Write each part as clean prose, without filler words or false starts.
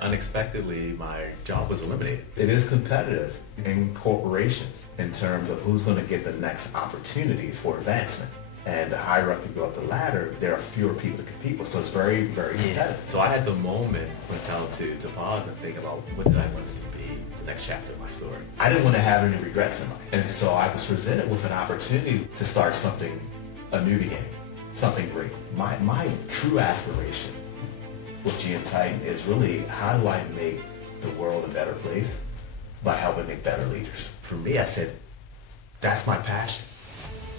Unexpectedly, my job was eliminated. It is competitive in corporations in terms of who's going to get the next opportunities for advancement. And the higher up you go up the ladder, there are fewer people to compete with. So it's very, very competitive. So I had the moment to pause and think about what did I want it to be, the next chapter of my story. I didn't want to have any regrets in life. And so I was presented with an opportunity to start something, a new beginning, something great. My true aspiration with GM Titan is really, how do I make the world a better place by helping make better leaders? For me, I said, that's my passion.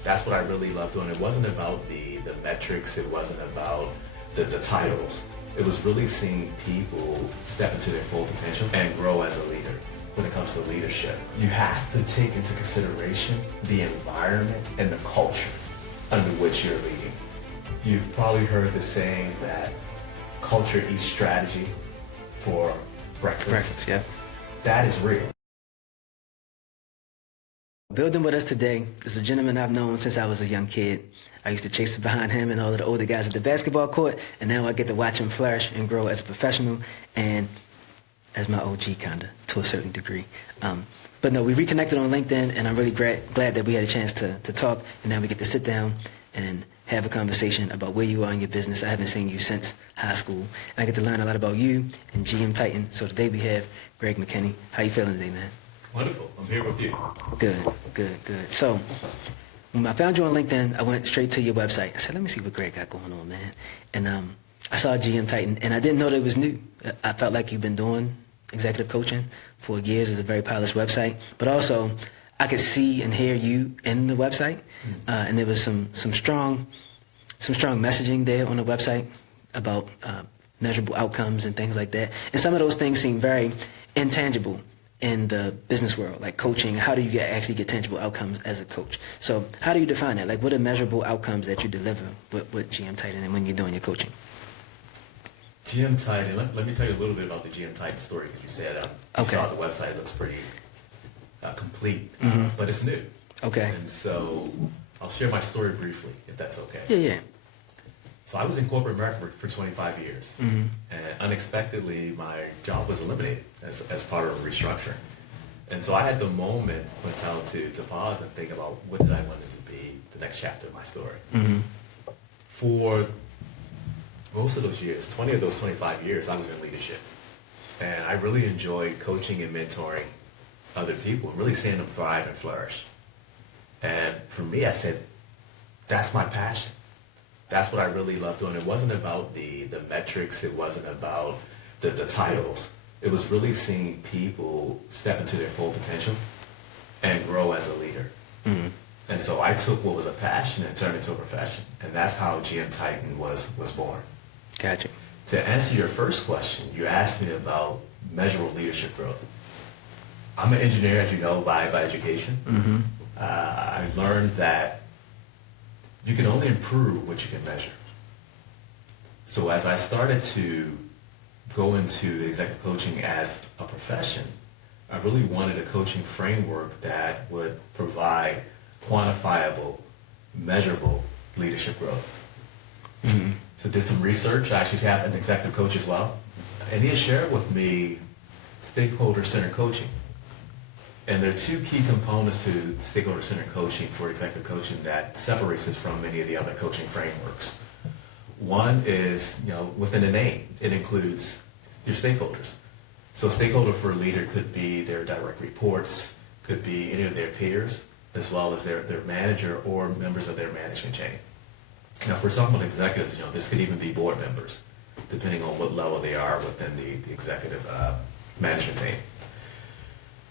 That's what I really love doing. It wasn't about the metrics. It wasn't about the titles. It was really seeing people step into their full potential and grow as a leader. When it comes to leadership, you have to take into consideration the environment and the culture under which you're leading. You've probably heard the saying that culture eats strategy for breakfast. Breakfast, yeah. That is real. Building with us today is a gentleman I've known since I was a young kid. I used to chase behind him and all of the older guys at the basketball court, and now I get to watch him flourish and grow as a professional and as my OG, kinda, to a certain degree. But no, we reconnected on LinkedIn, and I'm really glad that we had a chance to talk, and now we get to sit down and have a conversation about where you are in your business. I haven't seen you since high school, and I get to learn a lot about you and GM Titan. So today we have Greg McKinney. How you feeling today, man? Wonderful. I'm here with you. Good. So when I found you on LinkedIn, I went straight to your website. I said, let me see what Greg got going on, man. And I saw GM Titan, and I didn't know that it was new. I felt like you've been doing executive coaching for years. It's a very polished website, but also I could see and hear you in the website, and there was some strong messaging there on the website about measurable outcomes and things like that. And some of those things seem very intangible in the business world, like coaching. How do you actually get tangible outcomes as a coach? So how do you define that? Like, what are measurable outcomes that you deliver with GM Titan and when you're doing your coaching? GM Titan, let me tell you a little bit about the GM Titan story, because you said you saw the website. It looks pretty complete, but it's new. Okay. And so I'll share my story briefly, if that's okay. Yeah. So I was in corporate America for 25 years, and unexpectedly my job was eliminated as part of a restructuring. And so I had the moment to pause and think about what did I want it to be, the next chapter of my story. For most of those years, 20 of those 25 years, I was in leadership. And I really enjoyed coaching and mentoring other people and really seeing them thrive and flourish. And for me, I said, that's my passion. That's what I really love doing. It wasn't about the metrics. It wasn't about the titles. It was really seeing people step into their full potential and grow as a leader. And so I took what was a passion and turned it into a profession. And that's how GM Titan was born. Gotcha. To answer your first question, you asked me about measurable leadership growth. I'm an engineer, as you know, by education. I learned that you can only improve what you can measure. So as I started to go into executive coaching as a profession, I really wanted a coaching framework that would provide quantifiable, measurable leadership growth. So did some research. I actually have an executive coach as well. And he had shared with me Stakeholder-Centered coaching. And there are two key components to stakeholder-centered coaching for executive coaching that separates it from many of the other coaching frameworks. One is, within the name, it includes your stakeholders. So a stakeholder for a leader could be their direct reports, could be any of their peers, as well as their manager or members of their management chain. Now, if we're talking about executives, this could even be board members, depending on what level they are within the executive management team.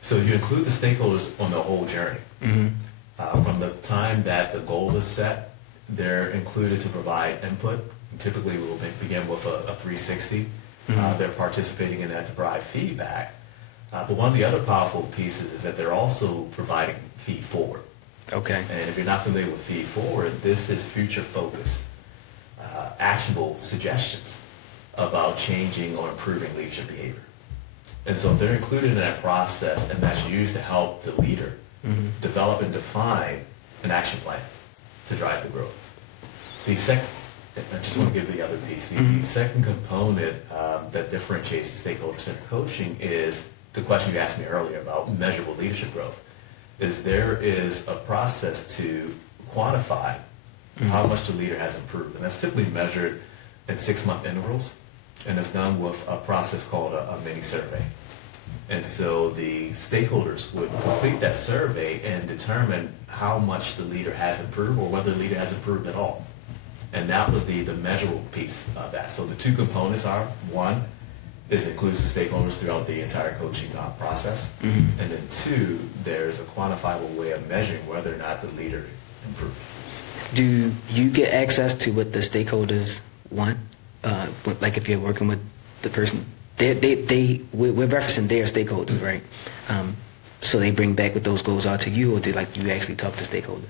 So you include the stakeholders on the whole journey. From the time that the goal is set, they're included to provide input. Typically, we'll begin with a 360. They're participating in that to provide feedback. But one of the other powerful pieces is that they're also providing feed forward. Okay. And if you're not familiar with feed forward, this is future-focused, actionable suggestions about changing or improving leadership behavior. And so if they're included in that process, and that's used to help the leader develop and define an action plan to drive the growth. The I just want to give the other piece. The second component that differentiates the stakeholder-centered coaching is the question you asked me earlier about measurable leadership growth. Is there is a process to quantify how much the leader has improved, and that's typically measured in 6-month intervals, and it's done with a process called a mini survey. And so the stakeholders would complete that survey and determine how much the leader has improved or whether the leader has improved at all. And that was the measurable piece of that. So the two components are, one, is includes the stakeholders throughout the entire coaching process. And then two, there's a quantifiable way of measuring whether or not the leader improved. Do you get access to what the stakeholders want? Like if you're working with the person, we're referencing their stakeholders, right? So they bring back what those goals are to you, or do you actually talk to stakeholders?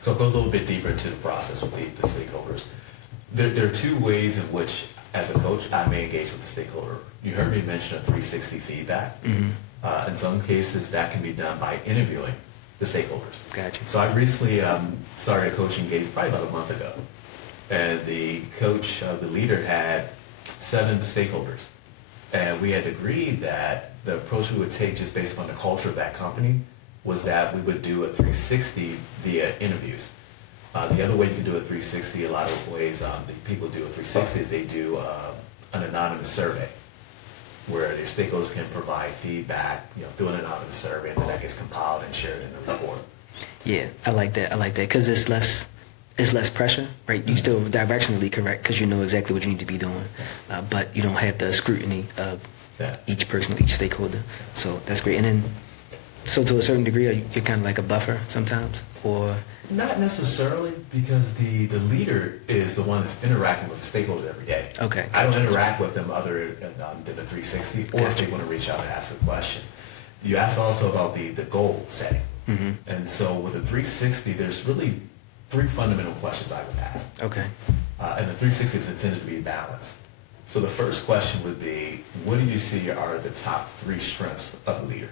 So I'll go a little bit deeper into the process with the stakeholders. There are two ways in which, as a coach, I may engage with the stakeholder. You heard me mention a 360 feedback. In some cases, that can be done by interviewing the stakeholders. Gotcha. So I recently started a coaching engagement probably about a month ago. And the coach, the leader, had 7 stakeholders. And we had agreed that the approach we would take just based upon the culture of that company was that we would do a 360 via interviews. The other way you can do a 360, a lot of ways that people do a 360 is they do an anonymous survey where their stakeholders can provide feedback, through an anonymous survey, and then that gets compiled and shared in the report. Yeah, I like that because it's less pressure, right? You still directionally correct because you know exactly what you need to be doing, but you don't have the scrutiny of each person, each stakeholder. So that's great. And then, so to a certain degree, you're kind of like a buffer sometimes, or? Not necessarily, because the leader is the one that's interacting with the stakeholder every day. Okay. I don't interact with them other than the 360, or if they want to reach out and ask a question. You asked also about the goal setting. And so with the 360, there's really 3 fundamental questions I would ask. Okay. And the 360 is intended to be balanced. So the first question would be, what do you see are the top 3 strengths of a leader?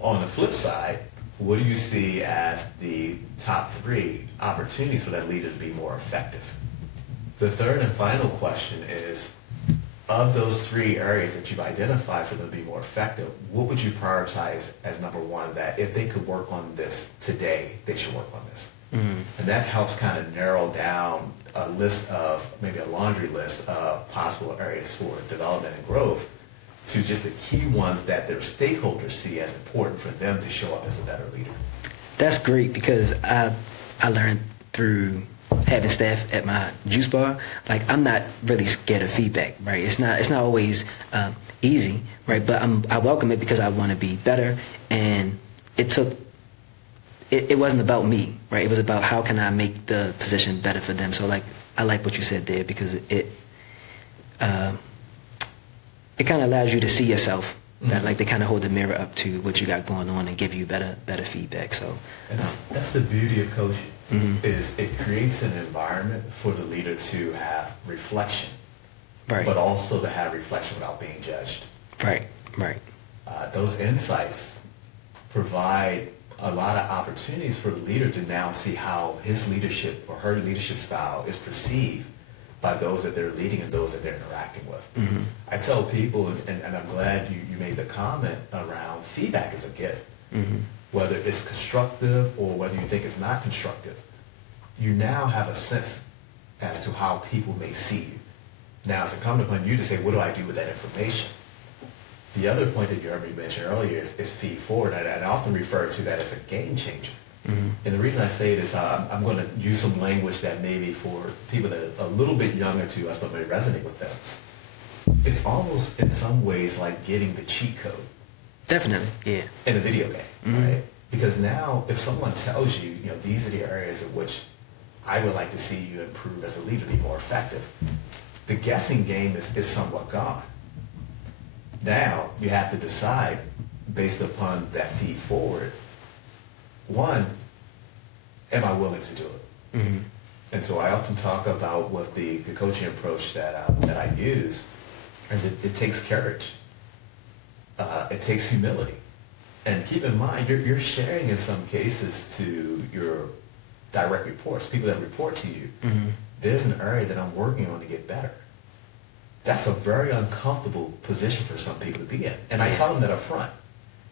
On the flip side, what do you see as the top 3 opportunities for that leader to be more effective? The third and final question is, of those 3 areas that you've identified for them to be more effective, what would you prioritize as number 1, that if they could work on this today, they should work on this? And that helps kind of narrow down a list of, maybe a laundry list of possible areas for development and growth to just the key ones that their stakeholders see as important for them to show up as a better leader. That's great, because I learned through having staff at my juice bar, I'm not really scared of feedback, right? It's not always easy, right? But I welcome it because I want to be better, and it wasn't about me, right? It was about how can I make the position better for them. So I like what you said there, because it kind of allows you to see yourself. That they kind of hold the mirror up to what you got going on and give you better feedback. So, and that's the beauty of coaching, is it creates an environment for the leader to have reflection, right? But also to have reflection without being judged. Right. Those insights provide a lot of opportunities for the leader to now see how his leadership or her leadership style is perceived by those that they're leading and those that they're interacting with. I tell people, and I'm glad you made the comment around feedback as a gift, whether it's constructive or whether you think it's not constructive, you now have a sense as to how people may see you. Now it's incumbent upon you to say, what do I do with that information? The other point that you heard me mention earlier is feed forward, and I often refer to that as a game changer. And the reason I say this, I'm going to use some language that maybe for people that are a little bit younger to us but may resonate with them. It's almost in some ways like getting the cheat code. Definitely, yeah. In a video game, right? Because now if someone tells you, these are the areas in which I would like to see you improve as a leader, be more effective, the guessing game is somewhat gone. Now you have to decide based upon that feed forward. One, am I willing to do it? And so I often talk about what the coaching approach that I use is it takes courage. It takes humility. And keep in mind, you're sharing in some cases to your direct reports, people that report to you, there's an area that I'm working on to get better. That's a very uncomfortable position for some people to be in. And I tell them that up front.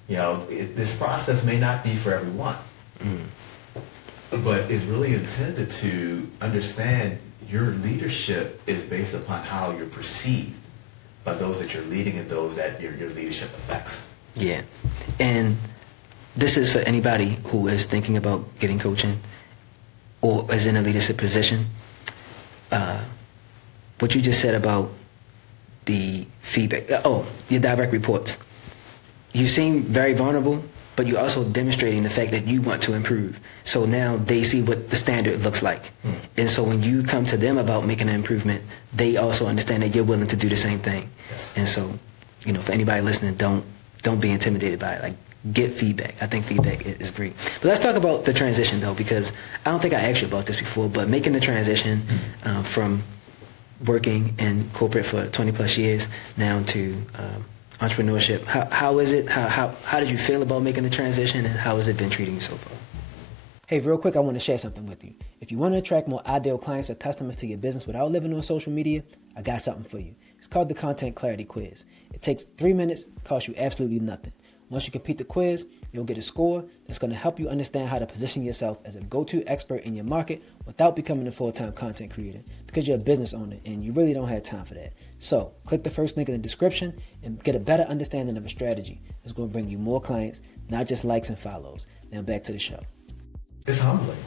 This process may not be for everyone, but it's really intended to understand your leadership is based upon how you're perceived by those that you're leading and those that your leadership affects. Yeah. And this is for anybody who is thinking about getting coaching or is in a leadership position. What you just said about the feedback, your direct reports. You seem very vulnerable, but you're also demonstrating the fact that you want to improve. So now they see what the standard looks like. And so when you come to them about making an improvement, they also understand that you're willing to do the same thing. Yes. And so, for anybody listening, don't be intimidated by it. Like, get feedback. I think feedback is great. But let's talk about the transition, though, because I don't think I asked you about this before, but making the transition from working in corporate for 20 plus years now to entrepreneurship. How is it? How did you feel about making the transition, and how has it been treating you so far? Hey, real quick, I want to share something with you. If you want to attract more ideal clients or customers to your business without living on social media, I got something for you. It's called the Content Clarity Quiz. It takes 3 minutes, costs you absolutely nothing. Once you complete the quiz, you'll get a score that's going to help you understand how to position yourself as a go-to expert in your market without becoming a full-time content creator, because you're a business owner and you really don't have time for that. So click the first link in the description and get a better understanding of a strategy that's going to bring you more clients, not just likes and follows. Now back to the show. It's humbling.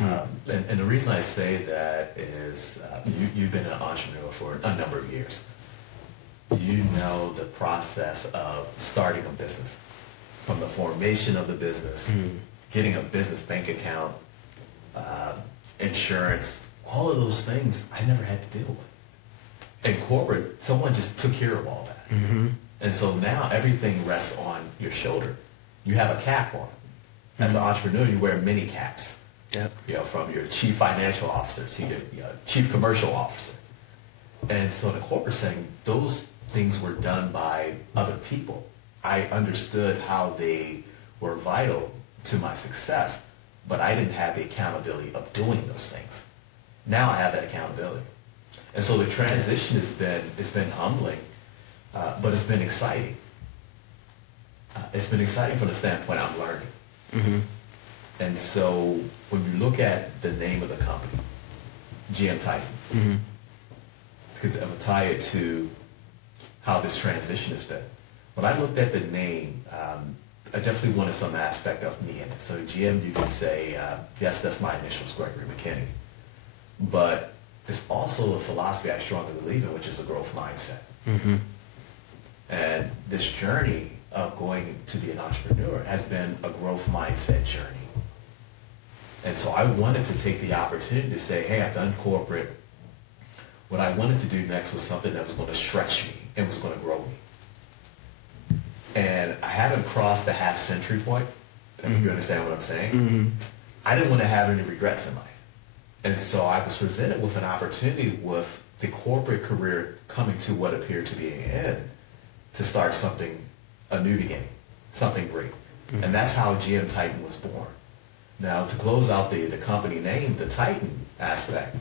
And the reason I say that is you've been an entrepreneur for a number of years. You know the process of starting a business, from the formation of the business, getting a business bank account, insurance, all of those things I never had to deal with. In corporate, someone just took care of all that. And so now everything rests on your shoulder. You have a cap on. As an entrepreneur, you wear many caps. Yep. From your chief financial officer to your chief commercial officer. And so in a corporate setting, those things were done by other people. I understood how they were vital to my success, but I didn't have the accountability of doing those things. Now I have that accountability. And so the transition it's been humbling, but it's been exciting. It's been exciting from the standpoint I'm learning. And so when you look at the name of the company, GM Titan, because I'm going to tie it to how this transition has been. When I looked at the name, I definitely wanted some aspect of me in it. So GM, you can say, yes, that's my initials, Gregory McKinney. But it's also a philosophy I strongly believe in, which is a growth mindset. And this journey of going to be an entrepreneur has been a growth mindset journey. And so I wanted to take the opportunity to say, hey, I've done corporate. What I wanted to do next was something that was going to stretch me and was going to grow me. And I haven't crossed the half-century point. I think you understand what I'm saying. I didn't want to have any regrets in life. And so I was presented with an opportunity with the corporate career coming to what appeared to be an end to start something, a new beginning, something great. And that's how GM Titan was born. Now, to close out the company name, the Titan aspect,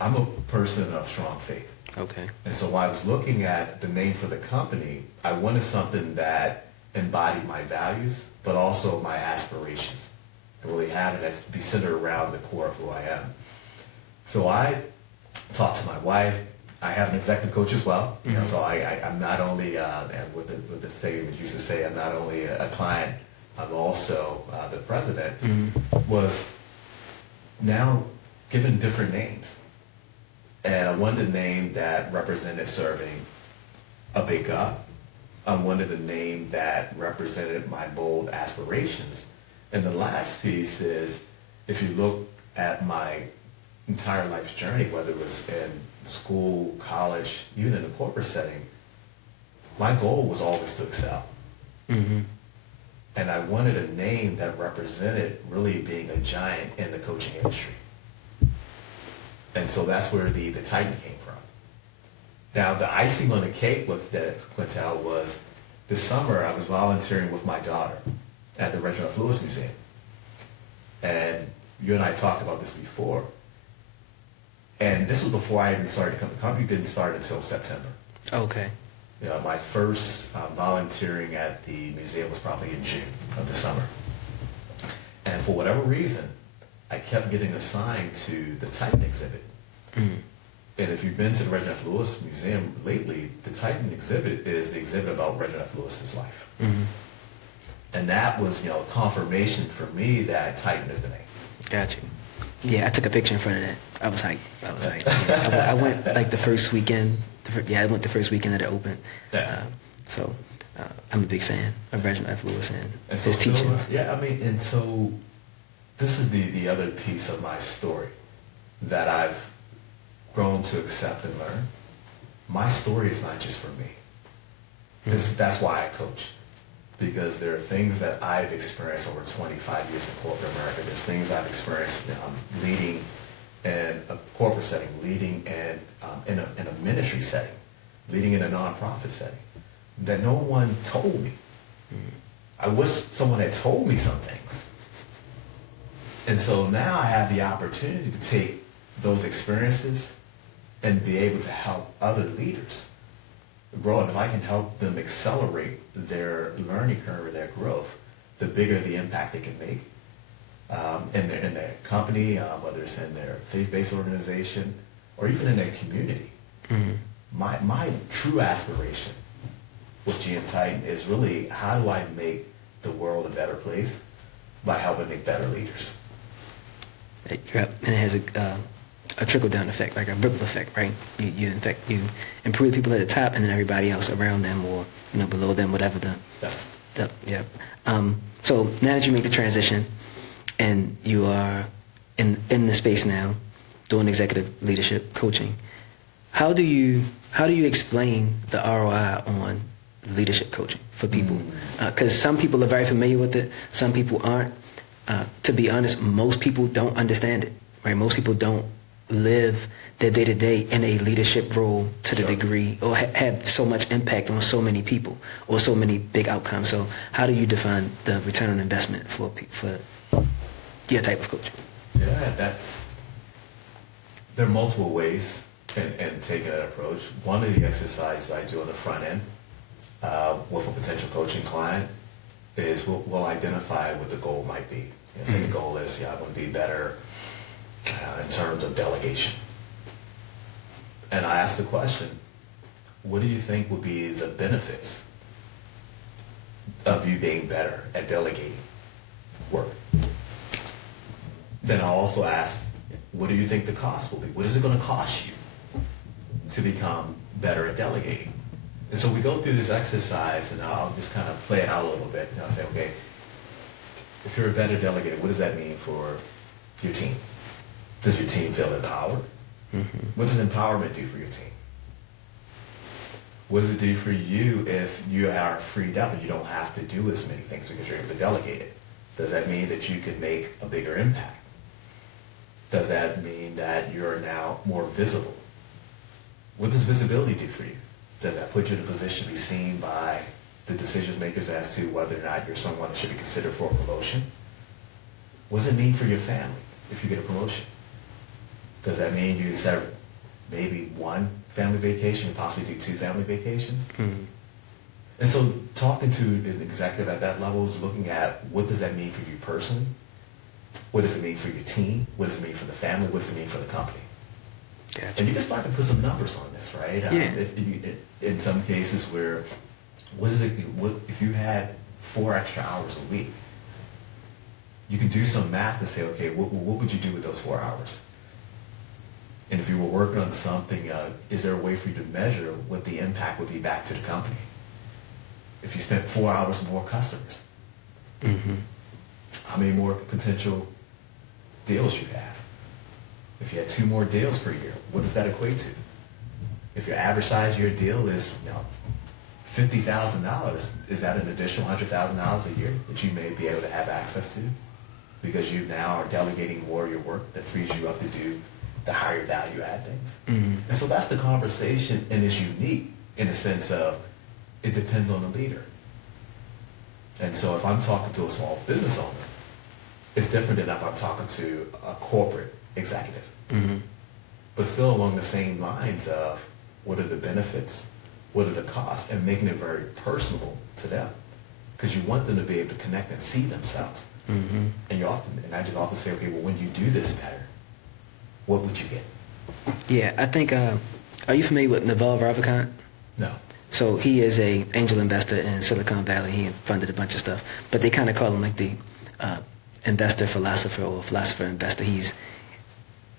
I'm a person of strong faith. Okay. And so while I was looking at the name for the company, I wanted something that embodied my values, but also my aspirations. And really having it be centered around the core of who I am. So I talked to my wife. I have an executive coach as well. So I'm not only, and with the saying that used to say, I'm not only a client, I'm also the president, was now given different names. And I wanted a name that represented serving a big God. I wanted a name that represented my bold aspirations. And the last piece is, if you look at my entire life's journey, whether it was in school, college, even in the corporate setting, my goal was always to excel. And I wanted a name that represented really being a giant in the coaching industry. And so that's where the Titan came from. Now, the icing on the cake with that, Quintel, was this summer I was volunteering with my daughter at the Reginald Lewis Museum. And you and I talked about this before. And this was before I even started the company didn't start until September. Okay. You know, my first volunteering at the museum was probably in June of the summer. And for whatever reason, I kept getting assigned to the Titan exhibit. Mm. And if you've been to the Reginald F. Lewis Museum lately, the Titan exhibit is the exhibit about Reginald F. Lewis's life. Mm-hmm. And that was, you know, confirmation for me that Titan is the name. Got you. Yeah, I took a picture in front of that. I was hyped. Yeah, I went like the first weekend. I went the first weekend that it opened. Yeah. So I'm a big fan of Reginald F. Lewis and so his teachings. Yeah, I mean, and so this is the other piece of my story that I've grown to accept and learn. My story is not just for me. That's why I coach. Because there are things that I've experienced over 25 years in corporate America. There's things I've experienced leading in a corporate setting, leading in a ministry setting, leading in a nonprofit setting, that no one told me. I wish someone had told me some things. And so now I have the opportunity to take those experiences and be able to help other leaders grow. And if I can help them accelerate their learning curve and their growth, the bigger the impact they can make in their company, whether it's in their faith-based organization or even in their community. Mm-hmm. My true aspiration with GM Titan is really, how do I make the world a better place by helping make better leaders? Yep. And it has a trickle-down effect, like a ripple effect, right? You improve people at the top, and then everybody else around them, or below them, whatever yeah. So now that you make the transition, and you are in the space now, doing executive leadership coaching, how do you explain the ROI on leadership coaching for people? Because some people are very familiar with it, some people aren't. To be honest, most people don't understand it, right? Most people don't live their day-to-day in a leadership role to the degree, or have so much impact on so many people or so many big outcomes. So how do you define the return on investment for your type of coaching? Yeah, there are multiple ways in taking that approach. One of the exercises I do on the front end with a potential coaching client is we'll identify what the goal might be. Say the goal is, I want to be better in terms of delegation. And I ask the question, what do you think would be the benefits of you being better at delegating work? Then I'll also ask, what do you think the cost will be? What is it going to cost you to become better at delegating? And so we go through this exercise, and I'll just kind of play it out a little bit. And I'll say, okay, if you're a better delegator, what does that mean for your team? Does your team feel empowered? Mm-hmm. What does empowerment do for your team? What does it do for you if you are freed up and you don't have to do as many things because you're able to delegate it? Does that mean that you can make a bigger impact? Does that mean that you're now more visible? What does visibility do for you? Does that put you in a position to be seen by the decision makers as to whether or not you're someone that should be considered for a promotion? What does it mean for your family if you get a promotion? Does that mean you instead of maybe one family vacation, possibly do 2 family vacations? Mm-hmm. And so talking to an executive at that level is looking at, what does that mean for you personally? What does it mean for your team? What does it mean for the family? What does it mean for the company? Gotcha. And you can start to put some numbers on this, right? Yeah. In some cases where, what if you had 4 extra hours a week? You can do some math to say, okay, what would you do with those 4 hours? And if you were working on something, is there a way for you to measure what the impact would be back to the company? If you spent 4 hours more customers, mm-hmm. how many more potential deals you have? If you had 2 more deals per year, what does that equate to? If your average size of your deal is $50,000, is that an additional $100,000 a year that you may be able to have access to? Because you now are delegating more of your work that frees you up to do the higher value add things. Mm-hmm. And so that's the conversation, and it's unique in the sense of it depends on the leader. And so if I'm talking to a small business owner, it's different than if I'm talking to a corporate executive. Mm-hmm. but still along the same lines of what are the benefits, what are the costs, and making it very personable to them. Because you want them to be able to connect and see themselves. Mm-hmm. And I just often say, okay, well, when you do this better, what would you get? Yeah, I think, are you familiar with Naval Ravikant? No. So he is a angel investor in Silicon Valley. He funded a bunch of stuff, but they kind of call him like the investor philosopher or philosopher investor. He's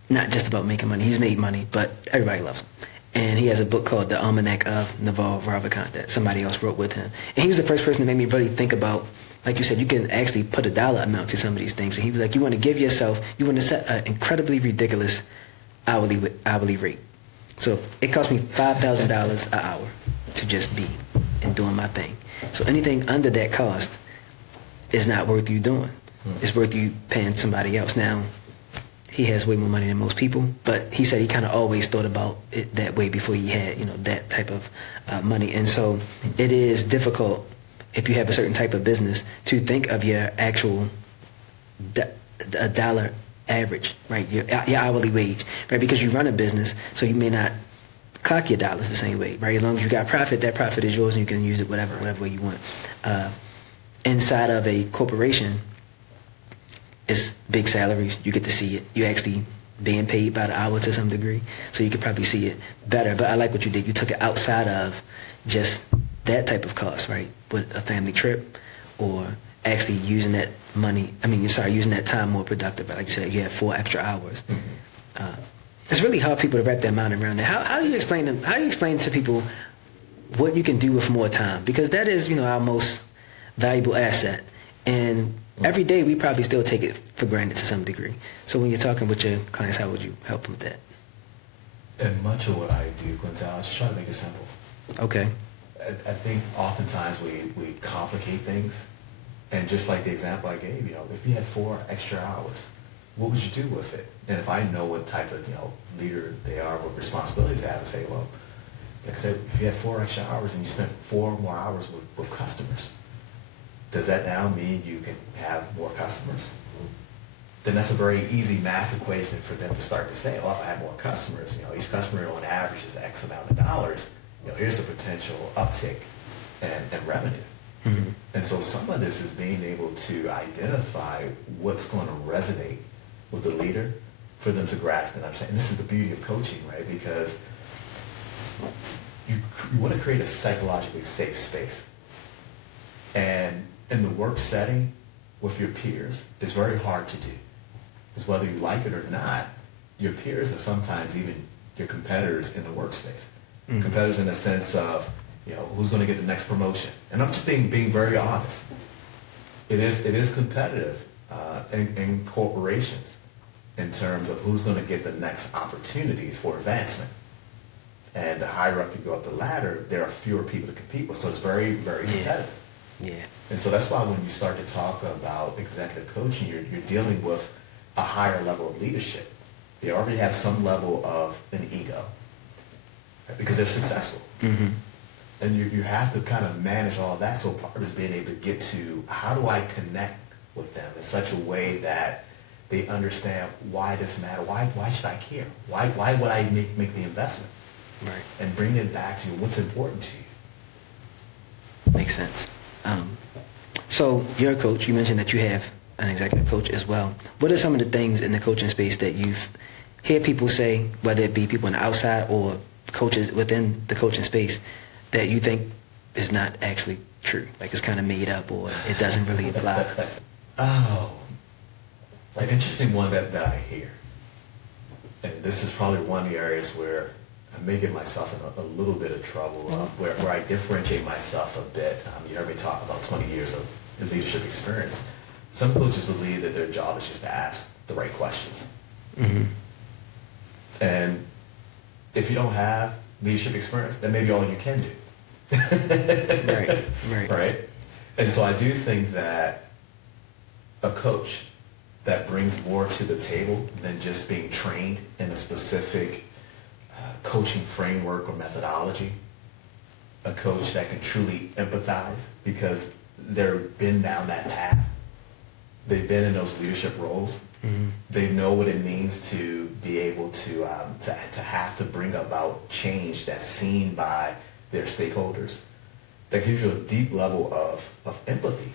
not just about making money. He's made money, but everybody loves him. And he has a book called The Almanac of Naval Ravikant that somebody else wrote with him. And he was the first person that made me really think about, like you said, you can actually put a dollar amount to some of these things. And he was like, you want to give yourself, you want to set an incredibly ridiculous hourly rate. So it cost me $5,000 an hour to just be and doing my thing. So anything under that cost is not worth you doing. It's worth you paying somebody else. Now, he has way more money than most people, but he said he kind of always thought about it that way before he had, that type of money. And so it is difficult if you have a certain type of business to think of your actual dollar average, right? Your hourly wage, right? Because you run a business, so you may not clock your dollars the same way, right? As long as you got profit, that profit is yours and you can use it whatever way you want. Inside of a corporation, it's big salaries. You get to see it. You actually being paid by the hour to some degree, so you could probably see it better. But I like what you did. You took it outside of just that type of cost, right? With a family trip or actually using that money. Using that time more productive. Like you said, you had 4 extra hours. It's really hard for people to wrap their mind around that. How do you explain them? How do you explain to people what you can do with more time? Because that is, our most valuable asset. And every day we probably still take it for granted to some degree. So when you're talking with your clients, how would you help them with that? And much of what I do, Quintel, I just try to make it simple. Okay. I think oftentimes we complicate things. And just like the example I gave, if you had 4 extra hours, what would you do with it? And if I know what type of leader they are, what responsibilities they have, I say, well, like I said, if you had 4 extra hours and you spent 4 more hours with customers, does that now mean you can have more customers? Then that's a very easy math equation for them to start to say, well, if I have more customers, each customer on average is X amount of dollars, here's the potential uptick and revenue. Mm-hmm. And so some of this is being able to identify what's going to resonate with the leader for them to grasp and understand. And this is the beauty of coaching, right? Because you want to create a psychologically safe space. And in the work setting with your peers, it's very hard to do. Because whether you like it or not, your peers are sometimes even your competitors in the workspace. Mm-hmm. Competitors in the sense of, who's going to get the next promotion. And I'm just being very honest. It is competitive in corporations in terms of who's going to get the next opportunities for advancement. And the higher up you go up the ladder, there are fewer people to compete with. So it's very, very competitive. Yeah. And so that's why when you start to talk about executive coaching, you're dealing with a higher level of leadership. They already have some level of an ego, right? Because they're successful. Mm-hmm. And you have to kind of manage all of that. So part is being able to get to how do I connect with them in such a way that they understand why this matter. Why should I care? Why would I make the investment? Right. And bring it back to what's important to you. Makes sense. So you're a coach. You mentioned that you have an executive coach as well. What are some of the things in the coaching space that you've heard people say, whether it be people on the outside or coaches within the coaching space, that you think is not actually true? Like it's kind of made up or it doesn't really apply? Oh, an interesting one that I hear. And this is probably one of the areas where I may get myself in a little bit of trouble, where I differentiate myself a bit. You heard me talk about 20 years of leadership experience. Some coaches believe that their job is just to ask the right questions. Mm-hmm. And if you don't have leadership experience, that may be all you can do. Right. And so I do think that a coach that brings more to the table than just being trained in a specific coaching framework or methodology, a coach that can truly empathize because they've been down that path, they've been in those leadership roles, They know what it means to be able to have to bring about change that's seen by their stakeholders. That gives you a deep level of empathy.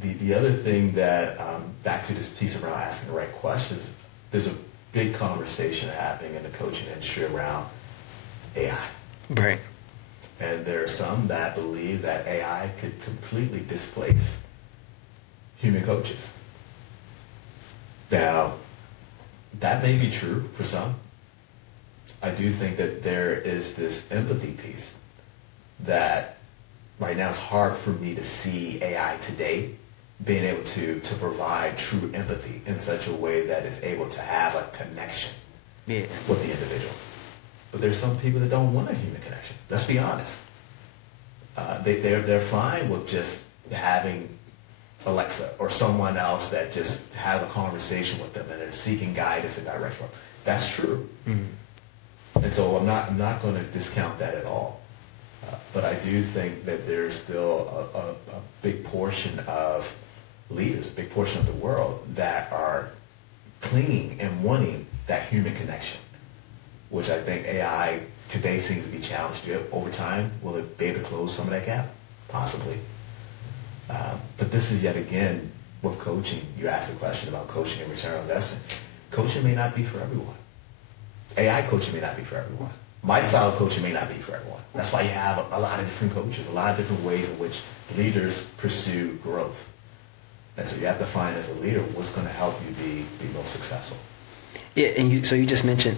The other thing that, back to this piece around asking the right questions, there's a big conversation happening in the coaching industry around AI. Right. And there are some that believe that AI could completely displace human coaches. Now, that may be true for some. I do think that there is this empathy piece that right now it's hard for me to see AI today being able to provide true empathy in such a way that is able to have a connection with the individual. But there's some people that don't want a human connection. Let's be honest. They're fine with just having Alexa or someone else that just has a conversation with them and they're seeking guidance and direction. That's true. And so I'm not going to discount that at all. But I do think that there's still a big portion of leaders, a big portion of the world that are clinging and wanting that human connection, which I think AI today seems to be challenged to. Over time, will it be able to close some of that gap? Possibly. But this is yet again with coaching. You asked a question about coaching and return on investment. Coaching may not be for everyone. AI coaching may not be for everyone. My style of coaching may not be for everyone. That's why you have a lot of different coaches, a lot of different ways in which leaders pursue growth. And so you have to find as a leader what's going to help you be most successful. Yeah, and so you just mentioned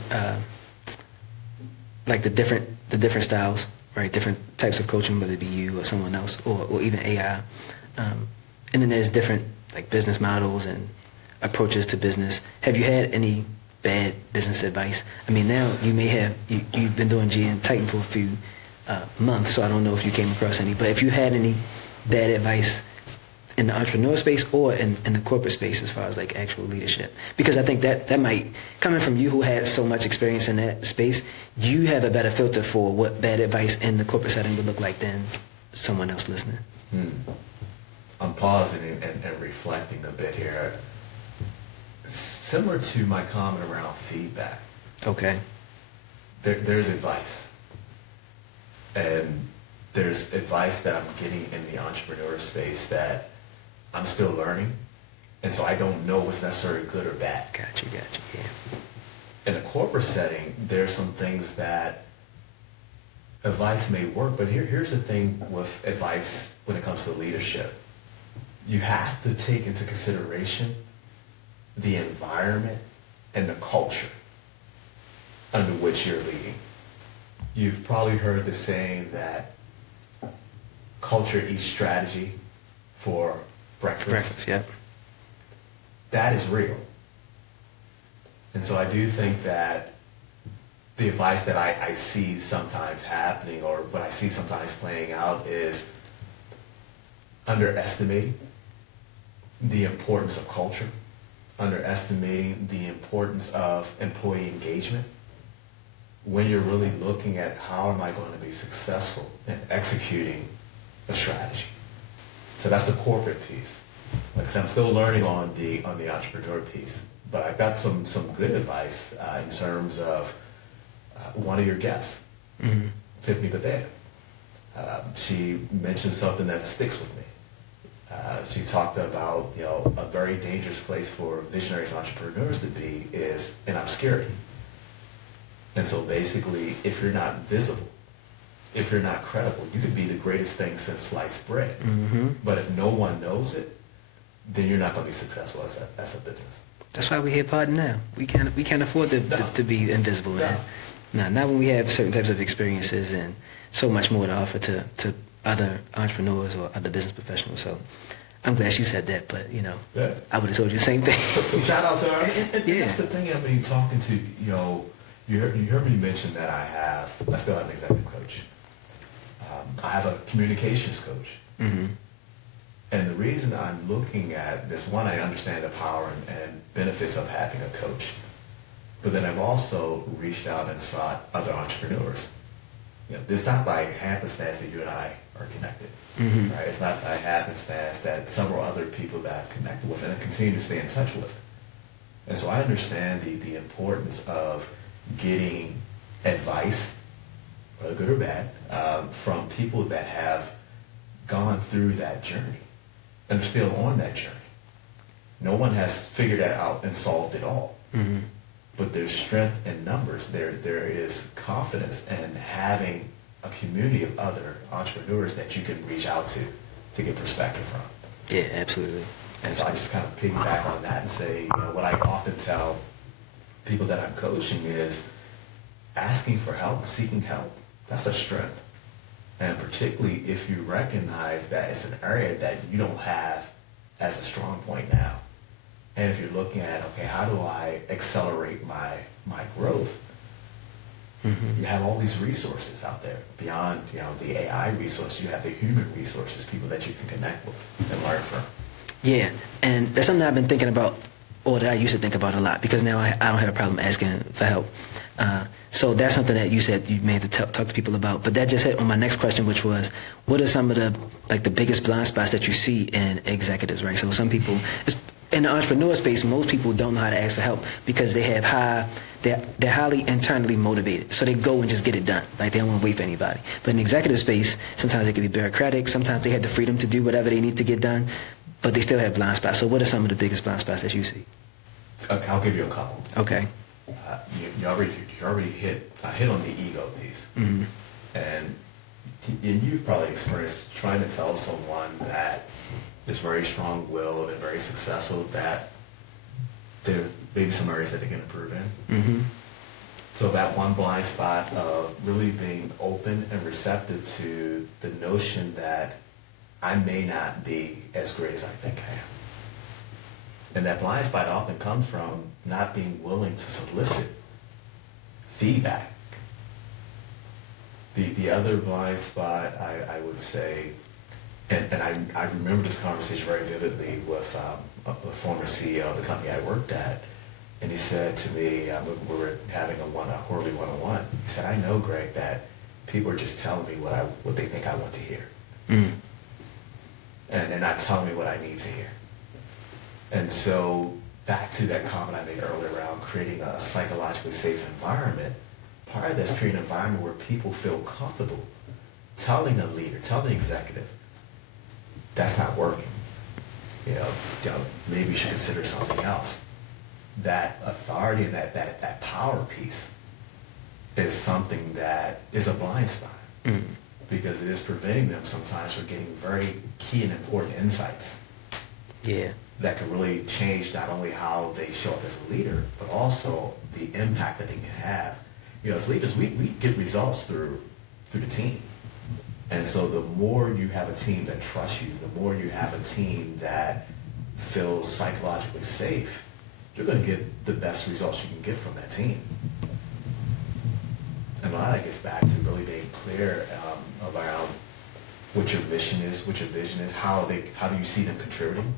like the different styles, right? Different types of coaching, whether it be you or someone else, or even AI. And then there's different like business models and approaches to business. Have you had any bad business advice? I mean, now you may have, you've been doing Agilent Titan for a few months, so I don't know if you came across any, but if you had any bad advice in the entrepreneur space or in the corporate space as far as like actual leadership, because I think that might, coming from you who had so much experience in that space, you have a better filter for what bad advice in the corporate setting would look like than someone else listening. I'm pausing and reflecting a bit here. Similar to my comment around feedback. Okay. There's advice. And there's advice that I'm getting in the entrepreneur space that I'm still learning. And so I don't know what's necessarily good or bad. Gotcha, yeah. In a corporate setting, there's some things that advice may work, but here's the thing with advice when it comes to leadership. You have to take into consideration the environment and the culture under which you're leading. You've probably heard the saying that culture eats strategy for breakfast. Yeah. That is real. And so I do think that the advice that I see sometimes happening, or what I see sometimes playing out, is underestimating the importance of culture, underestimating the importance of employee engagement, when you're really looking at how am I going to be successful in executing a strategy. So that's the corporate piece. Like I said, I'm still learning on the entrepreneur piece, but I've got some good advice in terms of one of your guests, Tiffany Bethea. She mentioned something that sticks with me. She talked about, a very dangerous place for visionaries and entrepreneurs to be is in obscurity. And so basically, if you're not visible, if you're not credible, you could be the greatest thing since sliced bread. But if no one knows it, then you're not going to be successful as a business. That's why we're here podding now. We can't afford to be invisible, man. No, not when we have certain types of experiences and so much more to offer to other entrepreneurs or other business professionals. So I'm glad you said that, but I would have told you the same thing. So shout out to her. And that's the thing. I mean, talking to you heard me mention that I still have an executive coach. I have a communications coach. And the reason I'm looking at this, one, I understand the power and benefits of having a coach. But then I've also reached out and sought other entrepreneurs. It's not by happenstance that you and I are connected. Mm-hmm. Right? It's not by happenstance that several other people that I've connected with and I continue to stay in touch with. And so I understand the importance of getting advice, whether good or bad, from people that have gone through that journey and are still on that journey. No one has figured that out and solved it all. Mm-hmm. But there's strength in numbers. There is confidence in having a community of other entrepreneurs that you can reach out to get perspective from. Yeah, absolutely. And so I just kind of piggyback on that and say, what I often tell people that I'm coaching is asking for help, seeking help. That's a strength. And particularly if you recognize that it's an area that you don't have as a strong point now. And if you're looking at, okay, how do I accelerate my growth? Mm-hmm. You have all these resources out there beyond, the AI resource. You have the human resources, people that you can connect with and learn from. Yeah, and that's something I've been thinking about, or that I used to think about a lot, because now I don't have a problem asking for help. So that's something that you said you may have to talk to people about. But that just hit on my next question, which was, what are some of the biggest blind spots that you see in executives, right? So some people, in the entrepreneur space, most people don't know how to ask for help because they have they're highly internally motivated. So they go and just get it done. Like, they don't want to wait for anybody. But in the executive space, sometimes it can be bureaucratic. Sometimes they have the freedom to do whatever they need to get done, but they still have blind spots. So what are some of the biggest blind spots that you see? Okay, I'll give you a couple. Okay. You already hit on the ego piece. Mm-hmm. And you've probably experienced trying to tell someone that is very strong-willed and very successful that there may be some areas that they can improve in. Mm-hmm. So that one blind spot of really being open and receptive to the notion that I may not be as great as I think I am. And that blind spot often comes from not being willing to solicit feedback. The other blind spot, I would say, and I remember this conversation very vividly with a former CEO of the company I worked at, and he said to me, we were having a quarterly one-on-one, he said, I know, Greg, that people are just telling me what they think I want to hear. Mm. And they're not telling me what I need to hear. And so back to that comment I made earlier around creating a psychologically safe environment, part of that's creating an environment where people feel comfortable telling a leader, telling an executive, that's not working. Maybe you should consider something else. That authority and that power piece is something that is a blind spot. Mm. Because it is preventing them sometimes from getting very key and important insights. Yeah. That can really change not only how they show up as a leader, but also the impact that they can have. As leaders, we get results through the team. And so the more you have a team that trusts you, the more you have a team that feels psychologically safe, you're going to get the best results you can get from that team. And a lot of that gets back to really being clear around what your mission is, what your vision is, how do you see them contributing,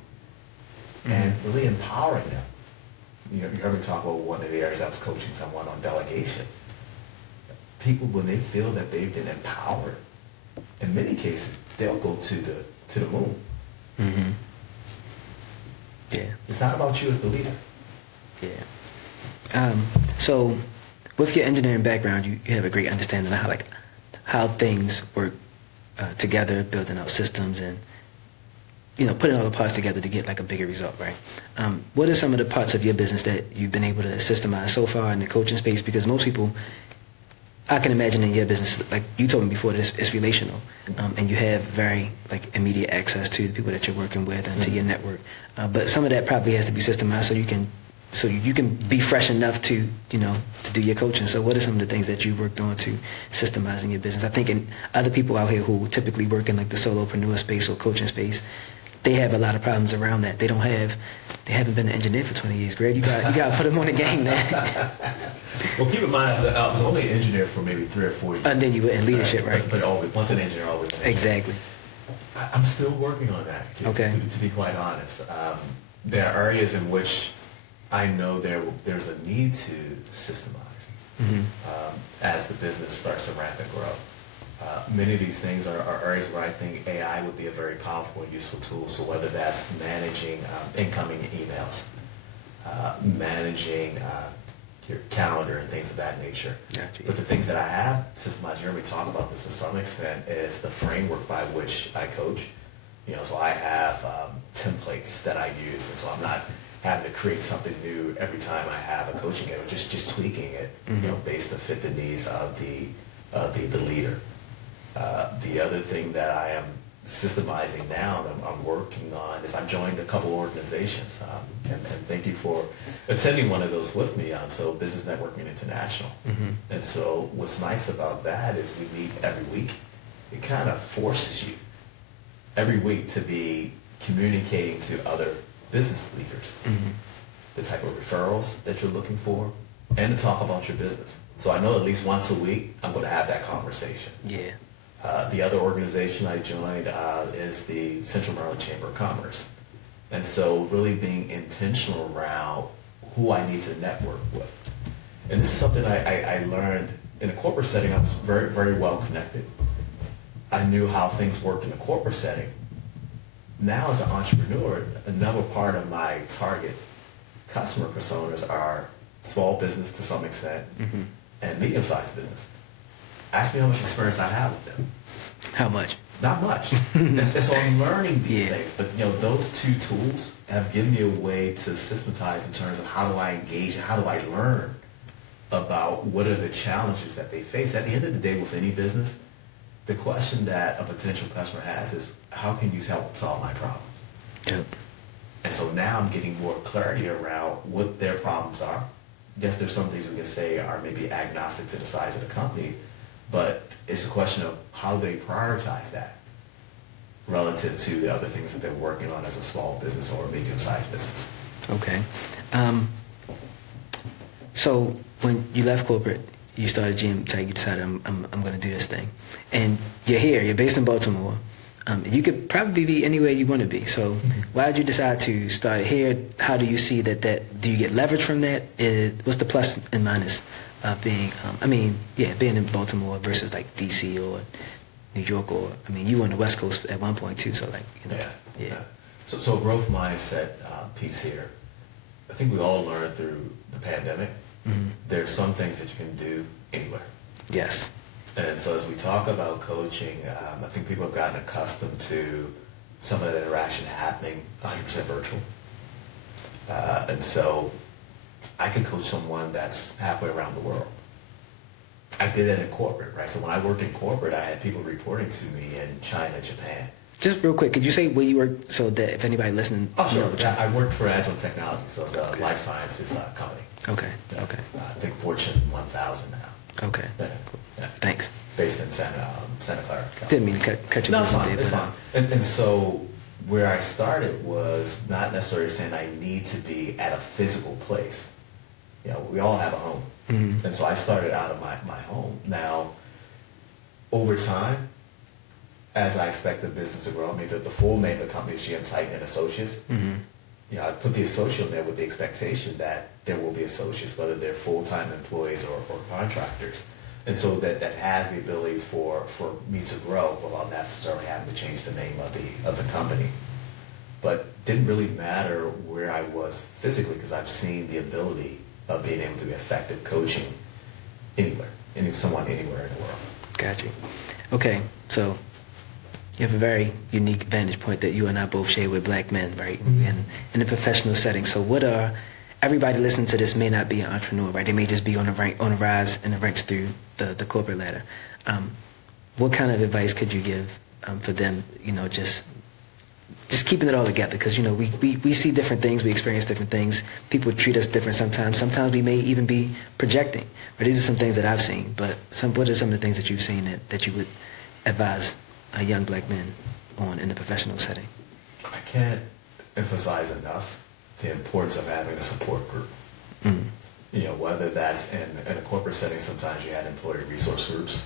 and really empowering them. You heard me talk about one of the areas I was coaching someone on delegation. People, when they feel that they've been empowered, in many cases, they'll go to the moon. Mm-hmm. Yeah. It's not about you as the leader. Yeah. So, with your engineering background, you have a great understanding of how things work together, building out systems and putting all the parts together to get a bigger result, right? What are some of the parts of your business that you've been able to systemize so far in the coaching space? Because most people, I can imagine in your business, like you told me before, it's relational, and you have very immediate access to the people that you're working with and to your network. But some of that probably has to be systemized so you can be fresh enough to do your coaching. So what are some of the things that you worked on to systemize in your business? I think in other people out here who typically work in the solopreneur space or coaching space, they have a lot of problems around that. They haven't been an engineer for 20 years. Greg, you got to put them on the game, man. Well, keep in mind, I was only an engineer for maybe 3 or 4 years. And then you were in leadership, right? But always, once an engineer, always an engineer. Exactly. I'm still working on that, to be quite honest. There are areas in which I know there's a need to systemize as the business starts to ramp and grow. Many of these things are areas where I think AI would be a very powerful and useful tool. So whether that's managing incoming emails, managing your calendar and things of that nature. Gotcha. But the things that I have systemized, you heard me talk about this to some extent, is the framework by which I coach. So I have templates that I use, and so I'm not having to create something new every time I have a coaching game, or just tweaking it, based to fit the needs of the leader. The other thing that I am systemizing now that I'm working on is I've joined a couple organizations, and thank you for attending one of those with me. So Business Networking International. And so what's nice about that is we meet every week. It kind of forces you every week to be communicating to other business leaders the type of referrals that you're looking for, and to talk about your business. So I know at least once a week I'm going to have that conversation. Yeah. The other organization I joined is the Central Maryland Chamber of Commerce. And so really being intentional around who I need to network with. And this is something I learned in a corporate setting. I was very, very well connected. I knew how things worked in a corporate setting. Now as an entrepreneur, another part of my target customer personas are small business to some extent and medium-sized business. Ask me how much experience I have with them. How much? Not much. And so I'm learning these things. But those two tools have given me a way to systematize in terms of how do I engage and how do I learn about what are the challenges that they face. At the end of the day, with any business, the question that a potential customer has is, how can you help solve my problem? Yep. And so now I'm getting more clarity around what their problems are. Yes, there's some things we can say are maybe agnostic to the size of the company, but it's a question of how they prioritize that relative to the other things that they're working on as a small business or a medium-sized business. Okay. So when you left corporate, you started GM Tech, you decided I'm going to do this thing. And you're here, you're based in Baltimore. You could probably be anywhere you want to be. So why did you decide to start here? How do you see that do you get leverage from that? What's the plus and minus of being in Baltimore versus like DC or New York, or you were on the West Coast at one point too, so yeah. So growth mindset piece here. I think we all learned through the pandemic. There's some things that you can do anywhere. Yes. And so as we talk about coaching, I think people have gotten accustomed to some of the interaction happening 100% virtual. And so I can coach someone that's halfway around the world. I did that in corporate, right? So when I worked in corporate, I had people reporting to me in China, Japan. Just real quick, could you say where you work so that if anybody listening... Oh, sure. I worked for Agilent Technologies, so it's a life sciences company. Okay, Yeah. okay. I think Fortune 1000 now. Okay. Yeah. Thanks. Based in Santa Clara, California. Didn't mean to cut you No, off. it's fine. And so where I started was not necessarily saying I need to be at a physical place. We all have a home. And so I started out of my home. Now, over time, as I expect the business to grow, the full name of the company is GM Titan and Associates. I put the associate there with the expectation that there will be associates, whether they're full-time employees or contractors. And so that has the ability for me to grow without necessarily having to change the name of the company. But didn't really matter where I was physically, because I've seen the ability of being able to be effective coaching anywhere, someone anywhere in the world. Got you. Okay, so you have a very unique vantage point that you and I both share with black men, right? In a professional setting. So everybody listening to this may not be an entrepreneur, right? They may just be on a rise in the ranks through the corporate ladder. What kind of advice could you give for them, just keeping it all together? Because, we see different things, we experience different things. People treat us different sometimes. Sometimes we may even be projecting. But these are some things that I've seen. But what are some of the things that you've seen that you would advise a young black man on in a professional setting? I can't emphasize enough the importance of having a support group. Whether that's in a corporate setting, sometimes you have employee resource groups.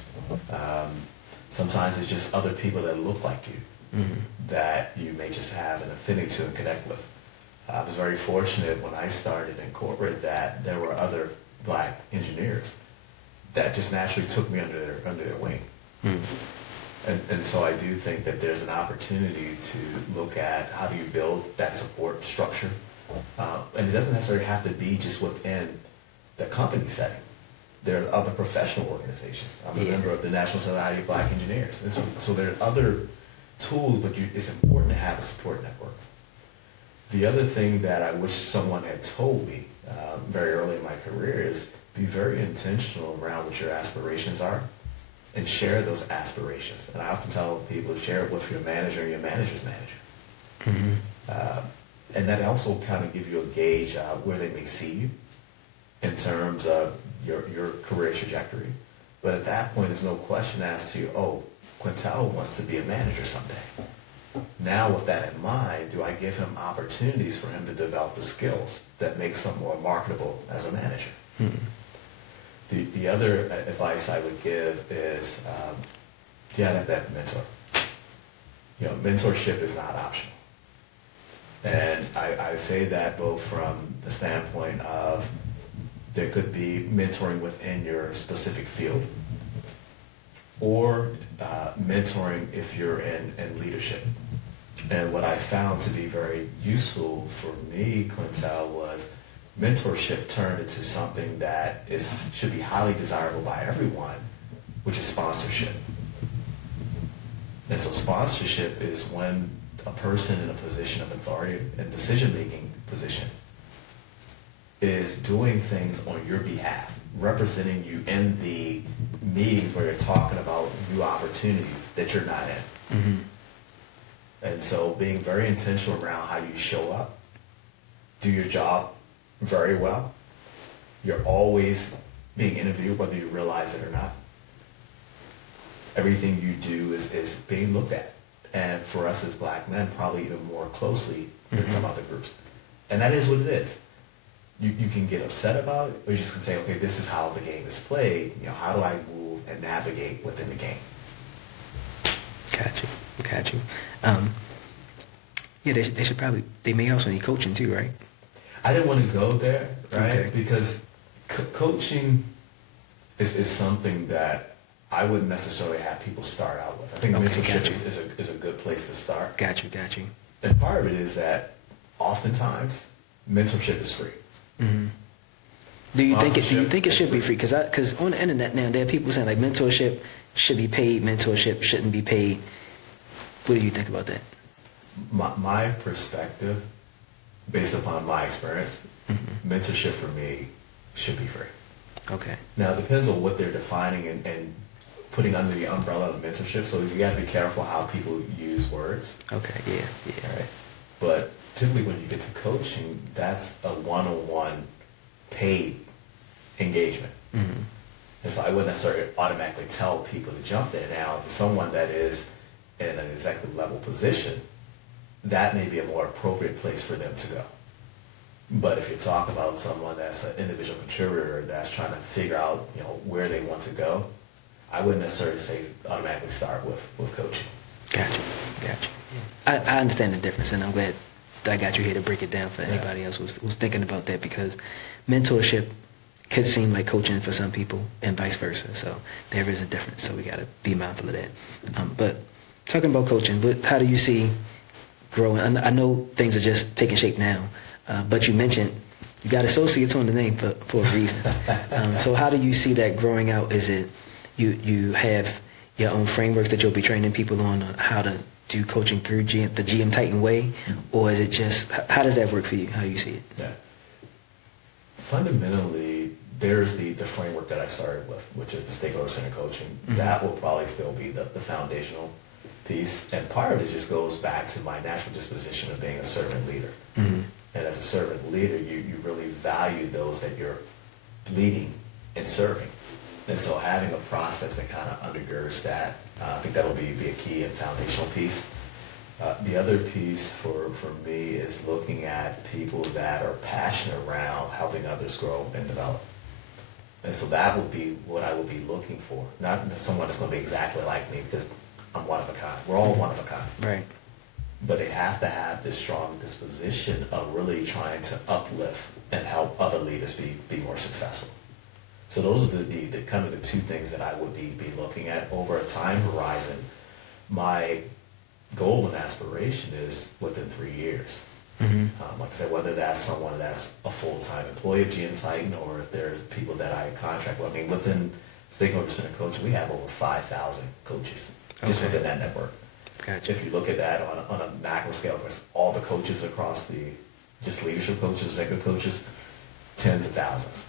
Sometimes it's just other people that look like you that you may just have an affinity to and connect with. I was very fortunate when I started in corporate that there were other black engineers that just naturally took me under their wing. And so I do think that there's an opportunity to look at how do you build that support structure. And it doesn't necessarily have to be just within the company setting. There are other professional organizations. I'm a member of the National Society of Black Engineers. And so there are other tools, but it's important to have a support network. The other thing that I wish someone had told me very early in my career is be very intentional around what your aspirations are and share those aspirations. And I often tell people to share it with your manager and your manager's manager. And that also kind of give you a gauge of where they may see you in terms of your career trajectory. But at that point, there's no question as to, oh, Quintel wants to be a manager someday. Now with that in mind, do I give him opportunities for him to develop the skills that make him more marketable as a manager? The other advice I would give is you gotta have that mentor. Mentorship is not optional. And I say that both from the standpoint of there could be mentoring within your specific field or mentoring if you're in leadership. And what I found to be very useful for me, Quintel, was mentorship turned into something that should be highly desirable by everyone, which is sponsorship. And so sponsorship is when a person in a position of authority and decision-making position is doing things on your behalf, representing you in the meetings where you're talking about new opportunities that you're not in. And so being very intentional around how you show up, do your job very well. You're always being interviewed whether you realize it or not. Everything you do is being looked at. And for us as black men, probably even more closely than some other groups. And that is what it is. You can get upset about it, or you just can say, okay, this is how the game is played. How do I move and navigate within the game? Got you. They should probably, they may also need coaching too, right? I didn't want to go there, right? Okay. Because coaching is something that I wouldn't necessarily have people start out with. I think mentorship is a good place to start. Got you. And part of it is that oftentimes mentorship is free. Do you think it should be free? Because on the internet now there are people saying like mentorship should be paid, mentorship shouldn't be paid. What do you think about that? My perspective, based upon my experience, mentorship for me should be free. Okay. Now it depends on what they're defining and putting under the umbrella of mentorship. So you got to be careful how people use words. Okay. Yeah. Right. But typically when you get to coaching, that's a one-on-one paid engagement. And so I wouldn't necessarily automatically tell people to jump there. Now, someone that is in an executive level position, that may be a more appropriate place for them to go. But if you're talking about someone that's an individual contributor that's trying to figure out, where they want to go, I wouldn't necessarily say automatically start with coaching. Gotcha. I understand the difference, and I'm glad that I got you here to break it down for anybody else who's thinking about that, because mentorship could seem like coaching for some people and vice versa. So there is a difference. So we got to be mindful of that. But talking about coaching, how do you see growing? I know things are just taking shape now, but you mentioned you got associates on the name for a reason. So how do you see that growing out? Is it you have your own frameworks that you'll be training people on how to do coaching through the GM Titan way, or is it just, how does that work for you? How do you see it? Yeah. Fundamentally, there's the framework that I started with, which is the Stakeholder-Centered coaching. That will probably still be the foundational piece. And part of it just goes back to my natural disposition of being a servant leader. And as a servant leader, you really value those that you're leading and serving. And so having a process that kind of undergirds that, I think that'll be a key and foundational piece. The other piece for me is looking at people that are passionate around helping others grow and develop. And so that would be what I would be looking for. Not someone that's going to be exactly like me, because I'm one of a kind. We're all one of a kind. Right. But they have to have this strong disposition of really trying to uplift and help other leaders be more successful. So those are the kind of the two things that I would be looking at over a time horizon. My goal and aspiration is within 3 years. Like I said, whether that's someone that's a full-time employee of GM Titan or if there's people that I contract with. I mean, within Stakeholder-Centered Coaching, we have over 5,000 coaches just within that network. Gotcha. If you look at that on a macro scale, across all the coaches across just leadership coaches, executive coaches, tens of thousands.